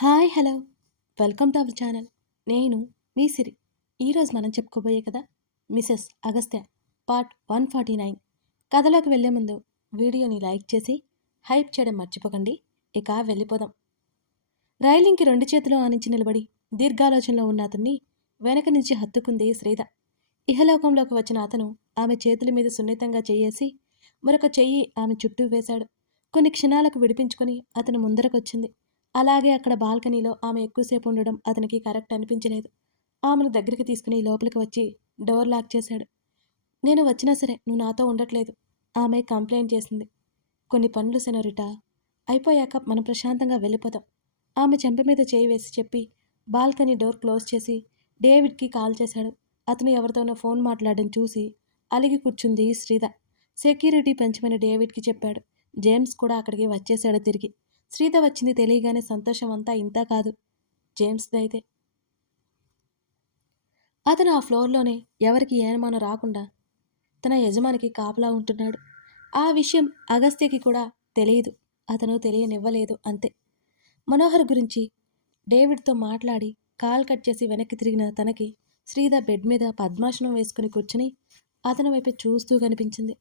Hi hello welcome to our channel. నేను మీ సిరి. ఈరోజు మనం చెప్పుకోబోయే కదా మిసెస్ అగస్త్య పార్ట్ 149. కథలోకి వెళ్ళే ముందు వీడియోని లైక్ చేసి హైప్ చేయడం మర్చిపోకండి. ఇక వెళ్ళిపోదాం. రైలింగ్కి రెండు చేతులు ఆనించి నిలబడి దీర్ఘాలోచనలో ఉన్న అతన్ని వెనక నుంచి హత్తుకుంది శ్రీద. ఇహలోకంలోకి వచ్చిన అతను ఆమె చేతుల మీద సున్నితంగా చెయ్యేసి మరొక చెయ్యి ఆమె చుట్టూ వేశాడు. కొన్ని క్షణాలకు విడిపించుకొని అతను ముందరకొచ్చింది. అలాగే అక్కడ బాల్కనీలో ఆమె ఎక్కువసేపు ఉండడం అతనికి కరెక్ట్ అనిపించలేదు. ఆమెను దగ్గరికి తీసుకుని లోపలికి వచ్చి డోర్ లాక్ చేశాడు. నేను వచ్చినా సరే నువ్వు నాతో ఉండట్లేదు, ఆమె కంప్లైంట్ చేసింది. కొన్ని పనులు సెనోరిటా, అయిపోయాక మనం ప్రశాంతంగా వెళ్ళిపోతాం, ఆమె చెంప మీద చేయి వేసి చెప్పి బాల్కనీ డోర్ క్లోజ్ చేసి డేవిడ్కి కాల్ చేశాడు. అతను ఎవరితోనో ఫోన్ మాట్లాడడం చూసి అలిగి కూర్చుంది శ్రీద. సెక్యూరిటీ పెంచమని డేవిడ్కి చెప్పాడు. జేమ్స్ కూడా అక్కడికి వచ్చేశాడు తిరిగి. శ్రీద వచ్చింది తెలియగానే సంతోషం అంతా ఇంతా కాదు జేమ్స్దైతే. అతను ఆ ఫ్లోర్లోనే ఎవరికి ఏమానం రాకుండా తన యజమానికి కాపలా ఉంటున్నాడు. ఆ విషయం అగస్త్యకి కూడా తెలియదు, అతను తెలియనివ్వలేదు అంతే. మనోహర్ గురించి డేవిడ్తో మాట్లాడి కాల్ కట్ చేసి వెనక్కి తిరిగిన తనకి శ్రీద బెడ్ మీద పద్మాసనం వేసుకుని కూర్చుని అతని వైపు చూస్తూ కనిపించింది.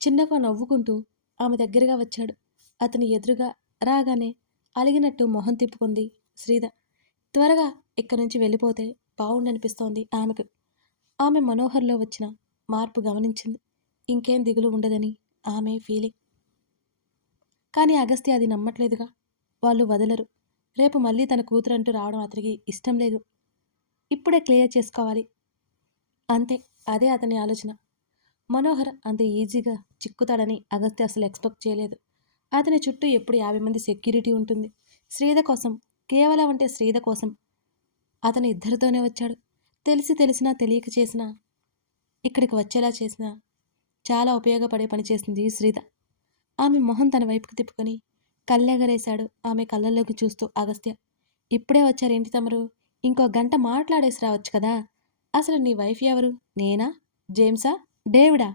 చిన్నగా నవ్వుకుంటూ ఆమె దగ్గరగా వచ్చాడు. అతని ఎదురుగా రాగానే అలిగినట్టు మొహం తిప్పుకుంది శ్రీద. త్వరగా ఇక్కడి నుంచి వెళ్ళిపోతే బావుండనిపిస్తోంది ఆమెకు. ఆమె మనోహర్లో వచ్చిన మార్పు గమనించింది. ఇంకేం దిగులు ఉండదని ఆమె ఫీలింగ్. కానీ అగస్త్య అది నమ్మట్లేదుగా. వాళ్ళు వదలరు. రేపు మళ్ళీ తన కూతురంటూ రావడం అతనికి ఇష్టం లేదు. ఇప్పుడే క్లియర్ చేసుకోవాలి అంతే. అదే అతని ఆలోచన. మనోహర్ అంత ఈజీగా చిక్కుతాడని అగస్త్య అసలు ఎక్స్పెక్ట్ చేయలేదు. అతని చుట్టూ ఎప్పుడు 50 మంది సెక్యూరిటీ ఉంటుంది. శ్రీద కోసం, కేవలం అంటే శ్రీద కోసం అతను ఇద్దరితోనే వచ్చాడు. తెలిసినా తెలియక చేసినా, ఇక్కడికి వచ్చేలా చేసినా చాలా ఉపయోగపడే పని చేసింది శ్రీద. ఆమె మొహం తన వైపుకు తిప్పుకొని కళ్ళెగరేశాడు ఆమె కళ్ళల్లోకి చూస్తూ అగస్త్య. ఇప్పుడే వచ్చారేంటి తమరు? ఇంకో గంట మాట్లాడేసి రావచ్చు కదా. అసలు నీ వైఫ్ ఎవరు? నేనా, జేమ్సా, డేవిడా?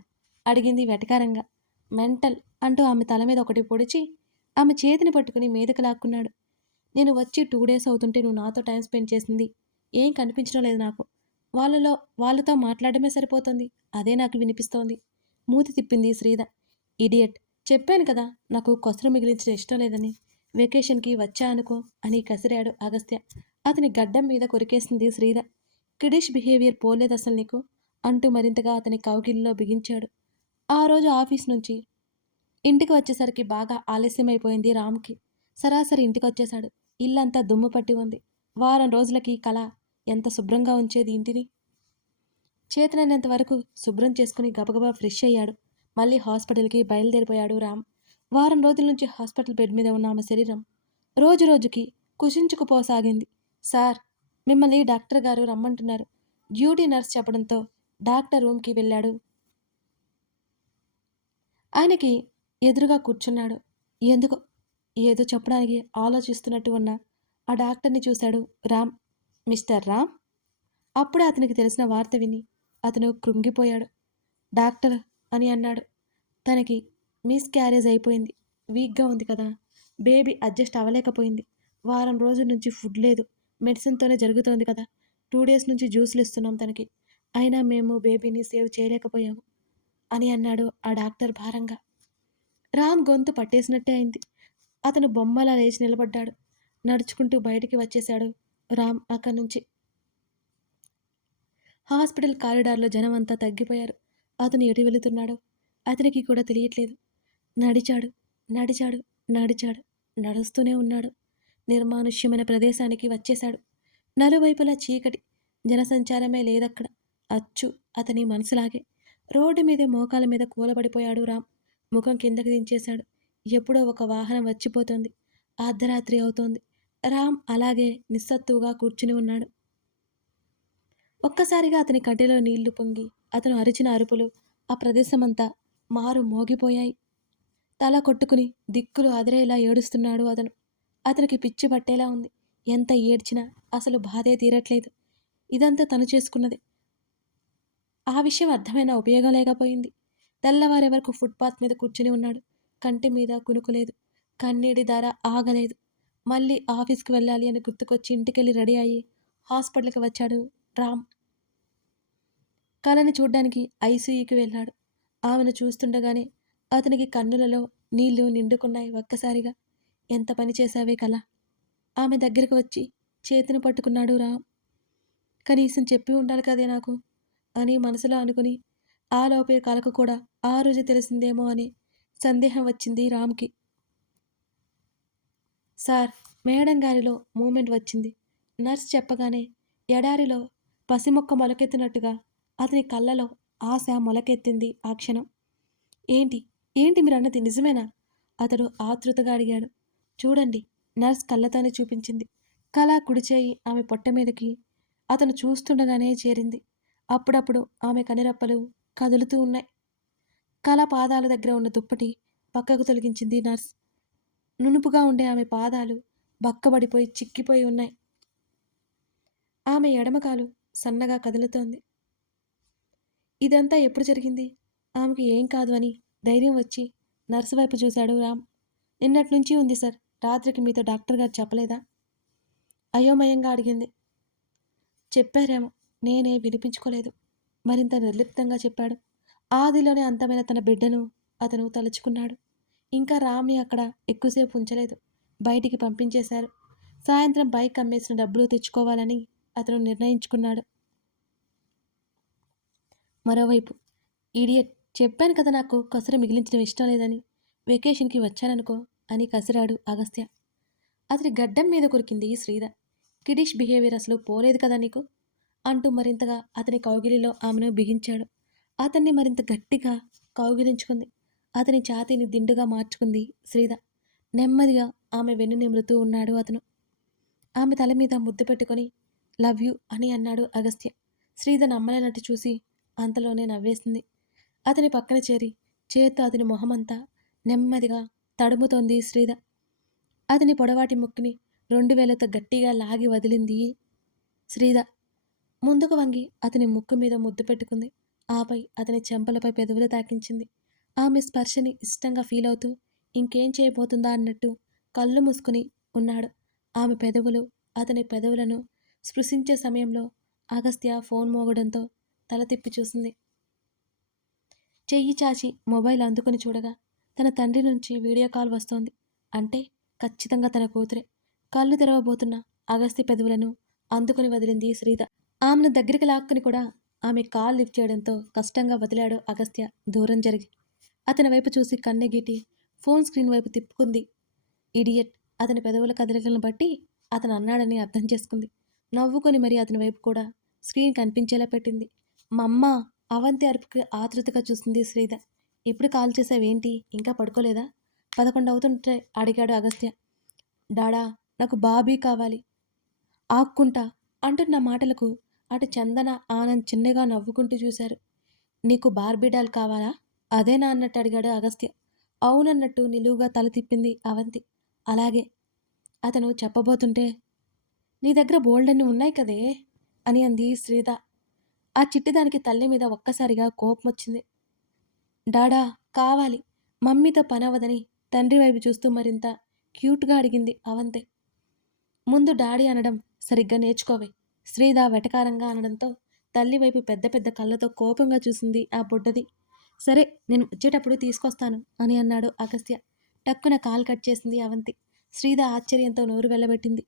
అడిగింది వెటకారంగా. మెంటల్ అంటూ ఆమె తల మీద ఒకటి పొడిచి ఆమె చేతిని పట్టుకుని మీదకి లాక్కున్నాడు. నేను వచ్చి 2 డేస్ అవుతుంటే నువ్వు నాతో టైం స్పెండ్ చేసింది ఏం కనిపించడం లేదు నాకు. వాళ్ళతో మాట్లాడమే సరిపోతుంది, అదే నాకు వినిపిస్తోంది. మూతి తిప్పింది శ్రీద. ఇడియట్, చెప్పాను కదా నాకు కొసరు మిగిలించిన ఇష్టం లేదని. వెకేషన్కి వచ్చా అనుకో అని కసిరాడు అగస్త్య. అతని గడ్డం మీద కొరికేసింది శ్రీద. కిడిష్ బిహేవియర్ పోలేదు అసలు నీకు అంటూ మరింతగా అతని కౌగిలిలో బిగించాడు. ఆ రోజు ఆఫీస్ నుంచి ఇంటికి వచ్చేసరికి బాగా ఆలస్యమైపోయింది రామ్కి. సరాసరి ఇంటికొచ్చేశాడు. ఇల్లంతా దుమ్ము పట్టి ఉంది. వారం రోజులకి కళ ఎంత శుభ్రంగా ఉంచేది ఇంటిని. చేతనైనంత వరకు శుభ్రం చేసుకుని గబగబా ఫ్రెష్ అయ్యాడు. మళ్ళీ హాస్పిటల్కి బయలుదేరిపోయాడు రామ్. వారం రోజుల నుంచి హాస్పిటల్ బెడ్ మీద ఉన్న ఆమె శరీరం రోజు రోజుకి కుషించుకుపోసాగింది. సార్, మిమ్మల్ని డాక్టర్ గారు రమ్మంటున్నారు, డ్యూటీ నర్స్ చెప్పడంతో డాక్టర్ రూమ్కి వెళ్ళాడు. ఆయనకి ఎదురుగా కూర్చున్నాడు. ఎందుకో ఏదో చెప్పడానికి ఆలోచిస్తున్నట్టు ఉన్న ఆ డాక్టర్ని చూశాడు రామ్. మిస్టర్ రామ్. అప్పుడే అతనికి తెలిసిన వార్త విని అతను కృంగిపోయాడు. డాక్టర్ అని అన్నాడు. తనకి మిస్ క్యారేజ్ అయిపోయింది. వీక్గా ఉంది కదా. బేబీ అడ్జస్ట్ అవ్వలేకపోయింది. వారం రోజుల నుంచి ఫుడ్ లేదు. మెడిసిన్తోనే జరుగుతోంది కదా. 2 డేస్ నుంచి జ్యూసులు ఇస్తున్నాం తనకి. అయినా మేము బేబీని సేవ్ చేయలేకపోయాము అని అన్నాడు ఆ డాక్టర్ భారంగా. రామ్ గొంతు పట్టేసినట్టే అయింది. అతను బొమ్మలా లేచి నిలబడ్డాడు. నడుచుకుంటూ బయటికి వచ్చేశాడు రామ్ అక్కడి నుంచి. హాస్పిటల్ కారిడార్లో జనం అంతా తగ్గిపోయారు. అతను ఎటు వెళుతున్నాడో అతనికి కూడా తెలియట్లేదు. నడిచాడు, నడిచాడు, నడిచాడు, నడుస్తూనే ఉన్నాడు. నిర్మానుష్యమైన ప్రదేశానికి వచ్చేశాడు. నలువైపులా చీకటి, జనసంచారమే లేదక్కడ. అచ్చు అతని మనసులాగే. రోడ్డు మీదే మోకాల మీద కూలబడిపోయాడు రామ్. ముఖం కిందకి దించేశాడు. ఎప్పుడో ఒక వాహనం వచ్చిపోతోంది. అర్ధరాత్రి అవుతోంది. రామ్ అలాగే నిస్సత్తువుగా కూర్చుని ఉన్నాడు. ఒక్కసారిగా అతని కంటిలో నీళ్లు పొంగి అతను అరిచిన అరుపులు ఆ ప్రదేశమంతా మారు మోగిపోయాయి. తల కొట్టుకుని దిక్కులు అదిరేలా ఏడుస్తున్నాడు అతను. అతనికి పిచ్చి పట్టేలా ఉంది. ఎంత ఏడ్చినా అసలు బాధే తీరట్లేదు. ఇదంతా తను చేసుకున్నది. ఆ విషయం అర్థమైన ఉపయోగం లేకపోయింది. తెల్లవారే వరకు ఫుట్పాత్ మీద కూర్చుని ఉన్నాడు. కంటి మీద కునుకులేదు. కన్నీటి ధార ఆగలేదు. మళ్ళీ ఆఫీస్‌కి వెళ్ళాలి అని గుర్తుకొచ్చి ఇంటికెళ్ళి రెడీ అయ్యి హాస్పిటల్‌కి వచ్చాడు రామ్. కలని చూడ్డానికి ఐసీయూకి వెళ్ళాడు. ఆమెను చూస్తుండగానే అతనికి కన్నులలో నీళ్లు నిండుకున్నాయి ఒక్కసారిగా. ఎంత పని చేశావే కల! ఆమె దగ్గరికి వచ్చి చేతిని పట్టుకున్నాడు రామ్. కనీసం చెప్పి ఉండాలి కదే నాకు అని మనసులో అనుకుని, ఆలోపే కలకు కూడా ఆ రోజు తెలిసిందేమో అని సందేహం వచ్చింది రామ్‌కి. సార్, మేడం గారిలో మూమెంట్ వచ్చింది. నర్స్ చెప్పగానే ఎడారిలో పసిమొక్క మొలకెత్తినట్టుగా అతని కళ్ళలో ఆశ మొలకెత్తింది ఆ క్షణం. ఏంటి? ఏంటి మీరన్నది నిజమేనా? అతడు ఆతృతగా అడిగాడు. చూడండి, నర్స్ కళ్ళతోనే చూపించింది. కళ కుడిచేయి ఆమె పొట్ట మీదకి అతను చూస్తుండగానే చేరింది. అప్పుడప్పుడు ఆమె కనురెప్పలు కదులుతూ ఉన్నాయి. కళ పాదాల దగ్గర ఉన్న దుప్పటి పక్కకు తొలగించింది నర్స్. నునుపుగా ఉండే ఆమె పాదాలు బక్కబడిపోయి చిక్కిపోయి ఉన్నాయి. ఆమె ఎడమకాలు సన్నగా కదులుతోంది. ఇదంతా ఎప్పుడు జరిగింది? ఆమెకి ఏం కాదు అని ధైర్యం వచ్చి నర్సు వైపు చూశాడు రామ్. నిన్నటి నుంచి ఉంది సార్. రాత్రికి మీతో డాక్టర్ గారు చెప్పలేదా? అయోమయంగా అడిగింది. చెప్పారేమో, నేనే వినిపించుకోలేదు. మరింత నిర్లిప్తంగా చెప్పాడు. ఆదిలోనే అంతమైన తన బిడ్డను అతను తలుచుకున్నాడు. ఇంకా రామ్ని అక్కడ ఎక్కువసేపు ఉంచలేదు. బయటికి పంపించేశారు. సాయంత్రం బైక్ అమ్మేసిన డబ్బులు తెచ్చుకోవాలని అతను నిర్ణయించుకున్నాడు. మరోవైపు, ఇడియట్, చెప్పాను కదా నాకు కసరు మిగిలించడం ఇష్టం లేదని. వెకేషన్కి వచ్చాననుకో అని కసిరాడు అగస్త్య. అతని గడ్డం మీద కొరికింది శ్రీధ. కిడిష్ బిహేవియర్ అసలు పోలేదు కదా నీకు అంటూ మరింతగా అతని కౌగిలిలో ఆమెను బిగించాడు. అతన్ని మరింత గట్టిగా కౌగిలించుకుంది. అతని ఛాతీని దిండుగా మార్చుకుంది శ్రీధ. నెమ్మదిగా ఆమె వెన్ను నిమురుతూ ఉన్నాడు అతను. ఆమె తల మీద ముద్దు పెట్టుకొని లవ్ యూ అని అన్నాడు అగస్త్య. శ్రీధ నమ్మలేనట్టు చూసి అంతలోనే నవ్వేసింది. అతని పక్కన చేరి చేత్తో అతని మొహమంతా నెమ్మదిగా తడుముతోంది శ్రీధ. అతని పొడవాటి ముక్కుని 2 వేలతో గట్టిగా లాగి వదిలింది శ్రీధ. ముందుకు వంగి అతని ముక్కు మీద ముద్దు పెట్టుకుంది. ఆపై అతని చెంపలపై పెదవులు తాకించింది. ఆమె స్పర్శని ఇష్టంగా ఫీల్ అవుతూ ఇంకేం చేయబోతుందా అన్నట్టు కళ్ళు మూసుకుని ఉన్నాడు. ఆమె పెదవులు అతని పెదవులను స్పృశించే సమయంలో అగస్త్య ఫోన్ మోగడంతో తల తిప్పి చూసింది. చెయ్యి చాచి మొబైల్ అందుకుని చూడగా తన తండ్రి నుంచి వీడియో కాల్ వస్తోంది. అంటే ఖచ్చితంగా తన కూతురే. కళ్ళు తెరవబోతున్న అగస్త్య పెదవులను అందుకుని వదిలింది శ్రీధ. ఆమెను దగ్గరికి లాక్కుని కూడా ఆమె కాల్ లిఫ్ట్ చేయడంతో కష్టంగా వదిలాడు అగస్త్య దూరం జరిగి. అతని వైపు చూసి కన్నెగీటి ఫోన్ స్క్రీన్ వైపు తిప్పుకుంది. ఇడియట్, అతని పెదవుల కదలికలను బట్టి అతను అన్నాడని అర్థం చేసుకుంది. నవ్వుకొని మరి అతని వైపు కూడా స్క్రీన్ కనిపించేలా పెట్టింది. మమ్మ, అవంతి అరుపుకి ఆతృతగా చూసింది శ్రీధ. ఇప్పుడు కాల్ చేసావేంటి? ఇంకా పడుకోలేదా? 11 అవుతుంటే అడిగాడు అగస్త్య. డాడా, నాకు బాబీ కావాలి ఆక్కుంటా అంటున్న మాటలకు అటు చందన, ఆనంద్ చిన్నగా నవ్వుకుంటూ చూశారు. నీకు బార్బీ డాల్ కావాలా? అదేనా అన్నట్టు అడిగాడు అగస్త్య. అవునన్నట్టు నిలువుగా తల తిప్పింది అవంతి. అలాగే. అతను చెప్పబోతుంటే, నీ దగ్గర బోల్డన్ని ఉన్నాయి కదే అని అంది శ్రీధ. ఆ చిట్టిదానికి తల్లి మీద ఒక్కసారిగా కోపమొచ్చింది. డాడా, కావాలి. మమ్మీతో పనవదని తండ్రి వైపు చూస్తూ మరింత క్యూట్గా అడిగింది అవంతి. ముందు డాడీ అనడం సరిగ్గా నేర్చుకోవే, శ్రీధ వెటకారంగా అనడంతో తల్లి వైపు పెద్ద పెద్ద కళ్ళతో కోపంగా చూసింది ఆ బుడ్డది. సరే, నేను వచ్చేటప్పుడు తీసుకొస్తాను అని అన్నాడు అగస్త్య. టక్కున కాల్ కట్ చేసింది అవంతి. శ్రీధ ఆశ్చర్యంతో నోరు వెళ్ళబెట్టింది.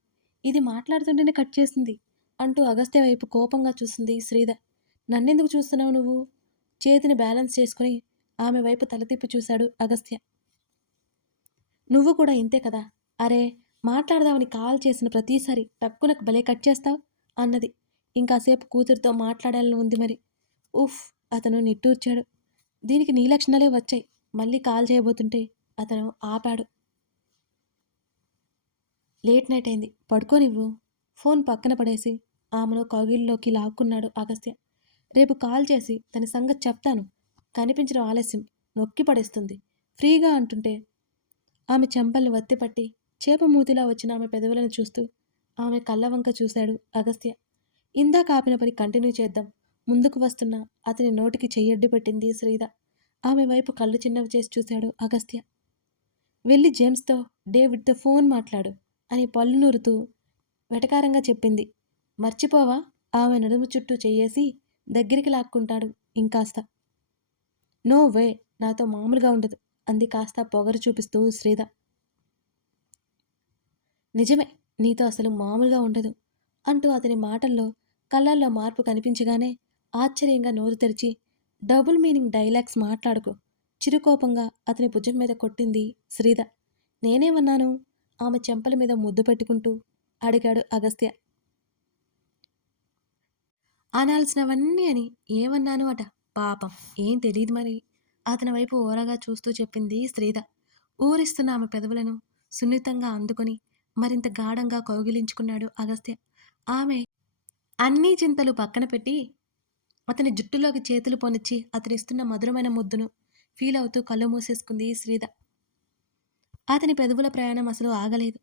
ఇది మాట్లాడుతుంటేనే కట్ చేసింది అంటూ అగస్త్య వైపు కోపంగా చూసింది శ్రీధ. నన్నెందుకు చూస్తున్నావు నువ్వు? చేతిని బ్యాలెన్స్ చేసుకుని ఆమె వైపు తల తిప్పి చూశాడు అగస్త్య. నువ్వు కూడా ఇంతే కదా. అరే, మాట్లాడదామని కాల్ చేసిన ప్రతిసారి టక్కునకు భలే కట్ చేస్తావు అన్నది. ఇంకాసేపు కూతురితో మాట్లాడాలని ఉంది మరి. ఉఫ్, అతను నిట్టూర్చాడు. దీనికి నీ లక్షణాలే వచ్చాయి. మళ్ళీ కాల్ చేయబోతుంటే అతను ఆపాడు. లేట్ నైట్ అయింది, పడుకోనివ్వు. ఫోన్ పక్కన పడేసి ఆమెను కౌగిల్లోకి లాక్కున్నాడు అగస్త్య. రేపు కాల్ చేసి తన సంగతి చెప్తాను. కనిపించడం ఆలస్యం, నొక్కి పడేస్తుంది. ఫ్రీగా అంటుంటే ఆమె చెంపల్ని వత్తిపట్టి చేప మూతిలా వచ్చిన ఆమె పెదవులను చూస్తూ ఆమె కళ్ళవంక చూశాడు అగస్త్య. ఇందాక ఆపిన పని కంటిన్యూ చేద్దాం. ముందుకు వస్తున్న అతని నోటికి చెయ్యడ్డు పెట్టింది శ్రీధ. ఆమె వైపు కళ్ళు చిన్నవి చేసి చూశాడు అగస్త్య. వెళ్ళి జేమ్స్తో, డేవిడ్తో ఫోన్ మాట్లాడు అని పళ్ళు నూరుతూ వెటకారంగా చెప్పింది. మర్చిపోవా? ఆమె నడుము చుట్టూ చెయ్యేసి దగ్గరికి లాక్కుంటాడు ఇంకాస్త. నో వే, నాతో మామూలుగా ఉండదు అంది కాస్త పొగరు చూపిస్తూ శ్రీద. నిజమే, నీతో అసలు మామూలుగా ఉండదు అంటూ అతని మాటల్లో కళ్ళల్లో మార్పు కనిపించగానే ఆశ్చర్యంగా నోరు తెరిచి డబుల్ మీనింగ్ డైలాగ్స్ మాట్లాడుకో చిరుకోపంగా అతని భుజం మీద కొట్టింది శ్రీద. నేనేమన్నాను? ఆమె చెంపల మీద ముద్దు పెట్టుకుంటూ అడిగాడు అగస్త్య. అనాల్సినవన్నీ అని ఏమన్నాను అట. పాపం, ఏం తెలీదు మరి. అతని వైపు ఓరగా చూస్తూ చెప్పింది శ్రీద. ఊరిస్తున్న ఆమె పెదవులను సున్నితంగా అందుకొని మరింత గాఢంగా కౌగిలించుకున్నాడు అగస్త్య. ఆమె అన్నీ చింతలు పక్కన పెట్టి అతని జుట్టులోకి చేతులు పొనిచ్చి అతనిస్తున్న మధురమైన ముద్దును ఫీల్ అవుతూ కళ్ళు మూసేసుకుంది శ్రీద. అతని పెదవుల ప్రయాణం అసలు ఆగలేదు.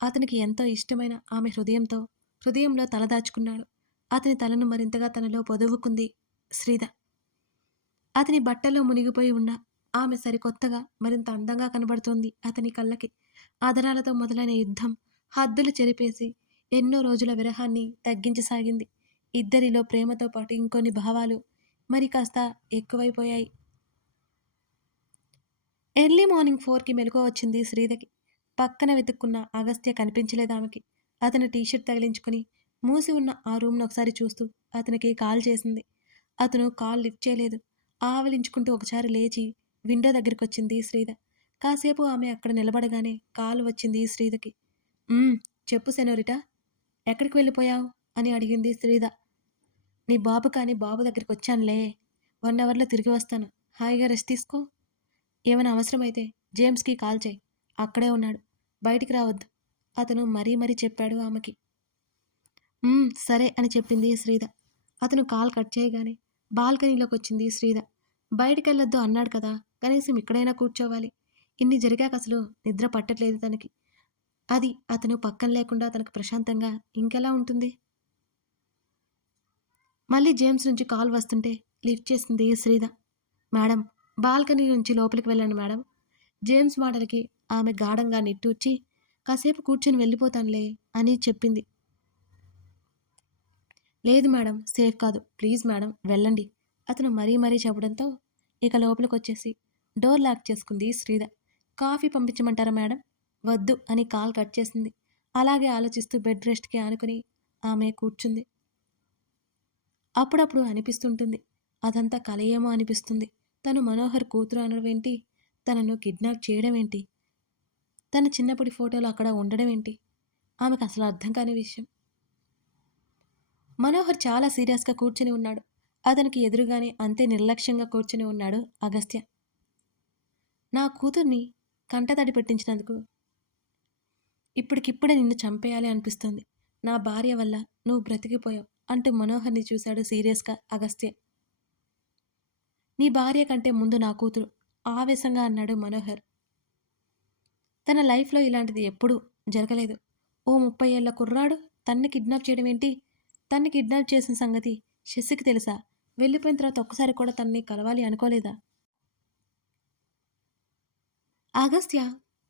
అతనికి ఎంతో ఇష్టమైన ఆమె హృదయంలో తలదాచుకున్నాడు. అతని తలను మరింతగా తనలో పొదువుకుంది శ్రీద. అతని బట్టల్లో మునిగిపోయి ఉన్న ఆమె సరికొత్తగా మరింత అందంగా కనబడుతోంది అతని కళ్ళకి. ఆదరాలతో మొదలైన యుద్ధం హద్దులు చెరిపేసి ఎన్నో రోజుల విరహాన్ని తగ్గించసాగింది. ఇద్దరిలో ప్రేమతో పాటు ఇంకొన్ని భావాలు మరి కాస్త ఎక్కువైపోయాయి. ఎర్లీ మార్నింగ్ 4కి మెలకువ వచ్చింది శ్రీదకి. పక్కన వెతుక్కున్న అగస్త్య కనిపించలేదు ఆమెకి. అతను టీషర్ట్ తగిలించుకుని మూసి ఉన్న ఆ రూమ్ను ఒకసారి చూస్తూ అతనికి కాల్ చేసింది. అతను కాల్ లిఫ్ట్ చేయలేదు. ఆవలించుకుంటూ ఒకసారి లేచి విండో దగ్గరికి వచ్చింది శ్రీద. కాసేపు ఆమె అక్కడ నిలబడగానే కాల్ వచ్చింది శ్రీదకి. చెప్పు సెనోరిటా, ఎక్కడికి వెళ్ళిపోయావు అని అడిగింది శ్రీద. నీ బాబు కాని బాబు దగ్గరికి వచ్చానులే. 1 అవర్లో తిరిగి వస్తాను. హాయిగా రెస్ట్ తీసుకో. ఏమైనా అవసరమైతే జేమ్స్కి కాల్ చేయి, అక్కడే ఉన్నాడు, బయటికి రావద్దు అతను మరీ చెప్పాడు ఆమెకి. సరే అని చెప్పింది శ్రీద. అతను కాల్ కట్ చేయగానే బాల్కనీలోకి వచ్చింది శ్రీద. బయటికెళ్ళొద్దు అన్నాడు కదా, కనీసం ఇక్కడైనా కూర్చోవాలి. ఇన్ని జరిగాక అసలు నిద్ర పట్టట్లేదు తనకి. అది అతను పక్కన లేకుండా తనకు ప్రశాంతంగా ఇంకెలా ఉంటుంది? మళ్ళీ జేమ్స్ నుంచి కాల్ వస్తుంటే లిఫ్ట్ చేసింది శ్రీద. మేడం, బాల్కనీ నుంచి లోపలికి వెళ్ళండి మేడం. జేమ్స్ మాటలకి ఆమె గాఢంగా నిట్టూర్చి కాసేపు కూర్చుని వెళ్ళిపోతానులే అని చెప్పింది. లేదు మేడం, సేఫ్ కాదు, ప్లీజ్ మేడం వెళ్ళండి అతను మరీ చెప్పడంతో ఇక లోపలికి వచ్చేసి డోర్ లాక్ చేసుకుంది శ్రీద. Coffee పంపించమంటారా madam? వద్దు అని కాల్ కట్ చేసింది. అలాగే ఆలోచిస్తూ బెడ్ రెస్ట్కి ఆనుకుని ఆమె కూర్చుంది. అప్పుడప్పుడు అనిపిస్తుంటుంది, అదంతా కలయేమో అనిపిస్తుంది. తను మనోహర్ కూతురు అనడం ఏంటి, తనను కిడ్నాప్ చేయడం ఏంటి, తన చిన్నప్పటి ఫోటోలు అక్కడ ఉండడం ఏంటి, ఆమెకు అసలు అర్థం కాని విషయం. మనోహర్ చాలా సీరియస్గా కూర్చుని ఉన్నాడు. అతనికి ఎదురుగానే అంతే నిర్లక్ష్యంగా కూర్చుని ఉన్నాడు అగస్త్య. నా కూతుర్ని కంటతడి పెట్టించినందుకు ఇప్పటికిప్పుడే నిన్ను చంపేయాలి అనిపిస్తుంది. నా భార్య వల్ల నువ్వు బ్రతికిపోయావు అంటూ మనోహర్ని చూశాడు సీరియస్గా అగస్త్య. నీ భార్య కంటే ముందు నా కూతురు, ఆవేశంగా అన్నాడు మనోహర్. తన లైఫ్లో ఇలాంటిది ఎప్పుడూ జరగలేదు. ఓ 30 ఏళ్ల కుర్రాడు తన్ని కిడ్నాప్ చేయడం ఏంటి? తన్ని కిడ్నాప్ చేసిన సంగతి శశికి తెలుసా? వెళ్ళిపోయిన తర్వాత ఒక్కసారి కూడా తన్ని కలవాలి అనుకోలేదా? అగస్త్య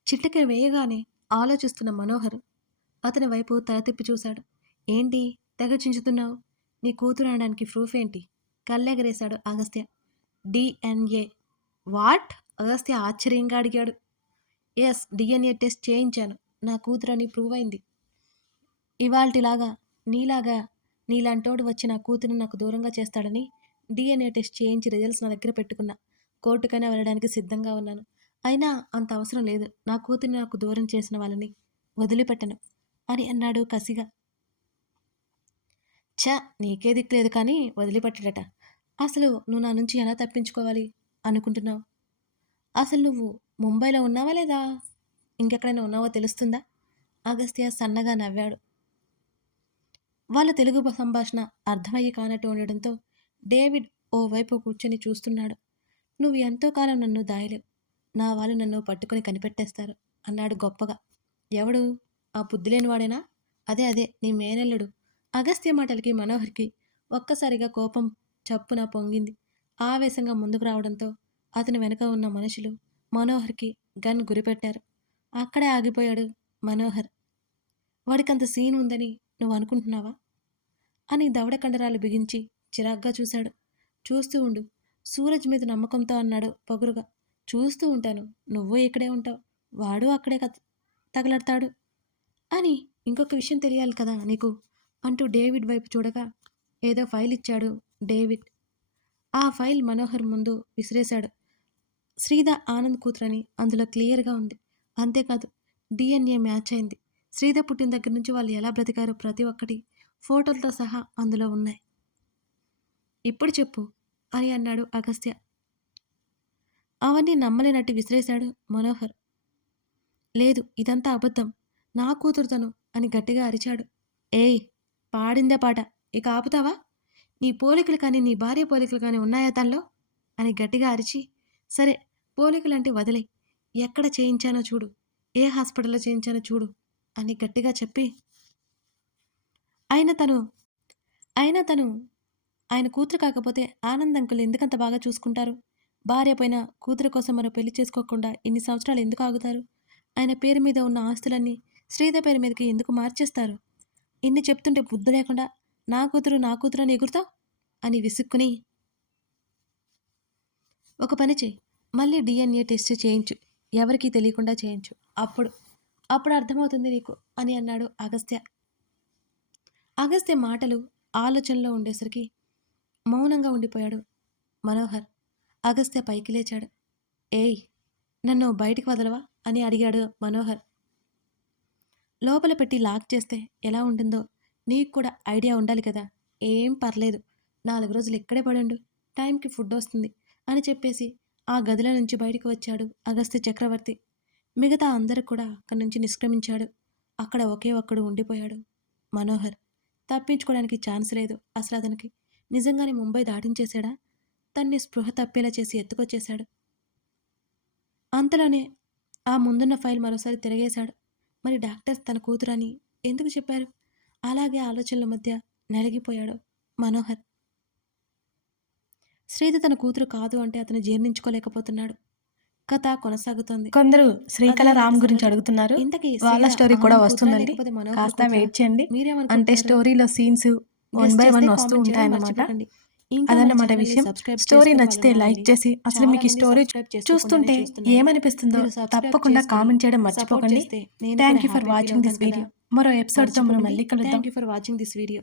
చిట్టక వేయగానే ఆలోచిస్తున్న మనోహర్ అతని వైపు తల తిప్పి చూశాడు. ఏంటి తెగ చించుతున్నావు? నీ కూతురు అనడానికి ప్రూఫ్ ఏంటి? కళ్ళెగరేశాడు అగస్త్య. డిఎన్ఏ. వాట్? అగస్త్య ఆశ్చర్యంగా అడిగాడు. ఎస్, డిఎన్ఏ టెస్ట్ చేయించాను. నా కూతురని ప్రూవ్ అయింది. ఇవాల్టిలాగా నీలాంటోడు వచ్చి నా కూతురిని నాకు దూరంగా చేస్తాడని డిఎన్ఏ టెస్ట్ చేయించి రిజల్ట్స్ నా దగ్గర పెట్టుకున్నా. కోర్టుకైనా వెళ్ళడానికి సిద్ధంగా ఉన్నాను. అయినా అంత అవసరం లేదు. నా కూతురిని నాకు దూరం చేసిన వాళ్ళని వదిలిపెట్టను అని అన్నాడు కసిగా. ఛ, నీకే దిక్కులేదు కానీ వదిలిపెట్టడట. అసలు నువ్వు నా నుంచి ఎలా తప్పించుకోవాలి అనుకుంటున్నావు? అసలు నువ్వు ముంబైలో ఉన్నావా లేదా ఇంకెక్కడైనా ఉన్నావో తెలుస్తుందా? అగస్త్య సన్నగా నవ్వాడు. వాళ్ళ తెలుగు సంభాషణ అర్థమయ్యి కానట్టు ఉండడంతో డేవిడ్ ఓవైపు కూర్చొని చూస్తున్నాడు. నువ్వు ఎంతో కాలం నన్ను దాయలేవు. నా వాళ్ళు నన్ను పట్టుకొని కనిపెట్టేస్తారు అన్నాడు గొప్పగా. ఎవడు? ఆ బుద్ధిలేనివాడేనా? అదే నీ మేనల్లుడు. అగస్త్య మాటలకి మనోహర్కి ఒక్కసారిగా కోపం చప్పున పొంగింది. ఆవేశంగా ముందుకు రావడంతో అతని వెనుక ఉన్న మనుషులు మనోహర్కి గన్ గురిపెట్టారు. అక్కడే ఆగిపోయాడు మనోహర్. వాడికంత సీన్ ఉందని నువ్వు అనుకుంటున్నావా అని దవడ కండరాలు బిగించి చిరాగ్గా చూశాడు. చూస్తూ ఉండు, సూరజ్ మీద నమ్మకంతో అన్నాడు పొగరుగా. చూస్తూ ఉంటాను, నువ్వు ఇక్కడే ఉంటావు, వాడు అక్కడే తగలడతాడు అని. ఇంకొక విషయం తెలియాలి కదా నీకు అంటూ డేవిడ్ వైపు చూడగా ఏదో ఫైల్ ఇచ్చాడు డేవిడ్. ఆ ఫైల్ మనోహర్ ముందు విసిరేశాడు. శ్రీధ ఆనంద్ కూతురని అందులో క్లియర్గా ఉంది. అంతేకాదు, డిఎన్ఏ మ్యాచ్ అయింది. శ్రీధ పుట్టిన దగ్గర నుంచి వాళ్ళు ఎలా బ్రతికారో ప్రతి ఒక్కటి ఫోటోలతో సహా అందులో ఉన్నాయి. ఇప్పుడు చెప్పు అని అన్నాడు అగస్త్య. అవన్నీ నమ్మలేనట్టు విసిరేశాడు మనోహర్. లేదు, ఇదంతా అబద్ధం, నా కూతురుతను అని గట్టిగా అరిచాడు. ఏయ్, పాడిందే పాట, ఇక ఆపుతావా? నీ పోలికలు కానీ నీ భార్య పోలికలు కానీ ఉన్నాయా తనలో అని గట్టిగా అరిచి, సరే పోలికలంటే వదిలే, ఎక్కడ చేయించానో చూడు, ఏ హాస్పిటల్లో చేయించానో చూడు అని గట్టిగా చెప్పి, అయినా తను ఆయన కూతురు కాకపోతే ఆనంద్ అంకుల్ ఎందుకంత బాగా చూసుకుంటారు? భార్య పోయిన కూతురు కోసం మరో పెళ్లి చేసుకోకుండా ఇన్ని సంవత్సరాలు ఎందుకు ఆగుతారు? ఆయన పేరు మీద ఉన్న ఆస్తులన్నీ శ్రీధ పేరు మీదకి ఎందుకు మార్చేస్తారు? ఇన్ని చెప్తుంటే బుద్ధి లేకుండా నా కూతురు అని ఎగురుతావు అని విసుక్కుని, ఒక పని చెయ్యి, మళ్ళీ డిఎన్ఏ టెస్ట్ చేయించు, ఎవరికీ తెలియకుండా చేయించు, అప్పుడు అర్థమవుతుంది నీకు అని అన్నాడు అగస్త్య. అగస్త్య మాటలు ఆలోచనలో ఉండేసరికి మౌనంగా ఉండిపోయాడు మనోహర్. అగస్త్య పైకి లేచాడు. ఏయ్, నన్ను బయటికి వదలవా అని అడిగాడు మనోహర్. లోపల పెట్టి లాక్ చేస్తే ఎలా ఉంటుందో నీకు కూడా ఐడియా ఉండాలి కదా. ఏం పర్లేదు, 4 రోజులు ఇక్కడే పడుండు, టైంకి ఫుడ్ వస్తుంది అని చెప్పేసి ఆ గదిలో నుంచి బయటికి వచ్చాడు అగస్త్య చక్రవర్తి. మిగతా అందరూ కూడా అక్కడి నుంచి నిష్క్రమించాడు. అక్కడ ఒకే ఒక్కడు ఉండిపోయాడు మనోహర్. తప్పించుకోవడానికి ఛాన్స్ లేదు అసలు అతనికి. నిజంగానే ముంబై దాటించేశాడా? తన్ని స్పృహ తప్పేలా చేసి ఎత్తుకొచ్చేశాడు. అంతలోనే ఆ ముందున్న ఫైల్ మరోసారి తిరగేశాడు. మరి డాక్టర్స్ తన కూతురని ఎందుకు చెప్పారు? అలాగే ఆలోచనల మధ్య నలిగిపోయాడు మనోహర్. శ్రీధ తన కూతురు కాదు అంటే అతను జీర్ణించుకోలేకపోతున్నాడు. కథ కొనసాగుతోంది. కొందరు శ్రీకళ రామ్ గురించి అడుగుతున్నారు. వాళ్ళ స్టోరీ కూడా వస్తుందండి, కాస్త వెయిట్ చేయండి. అంటే స్టోరీలో సీన్స్ 1 by 1 వస్తూ ఉంటాయన్నమాట. అదన్నమాట విషయం. స్టోరీ నచ్చితే లైక్ చేసి, అసలు మీకు ఈ స్టోరీ చూస్తుంటే ఏమనిపిస్తుందో తప్పకుండా కామెంట్ చేయడం మర్చిపోకండి. Thank you for watching this video. మరో ఎపిసోడ్తో మనం మళ్ళీ కలుద్దాం. Thank you for watching this video.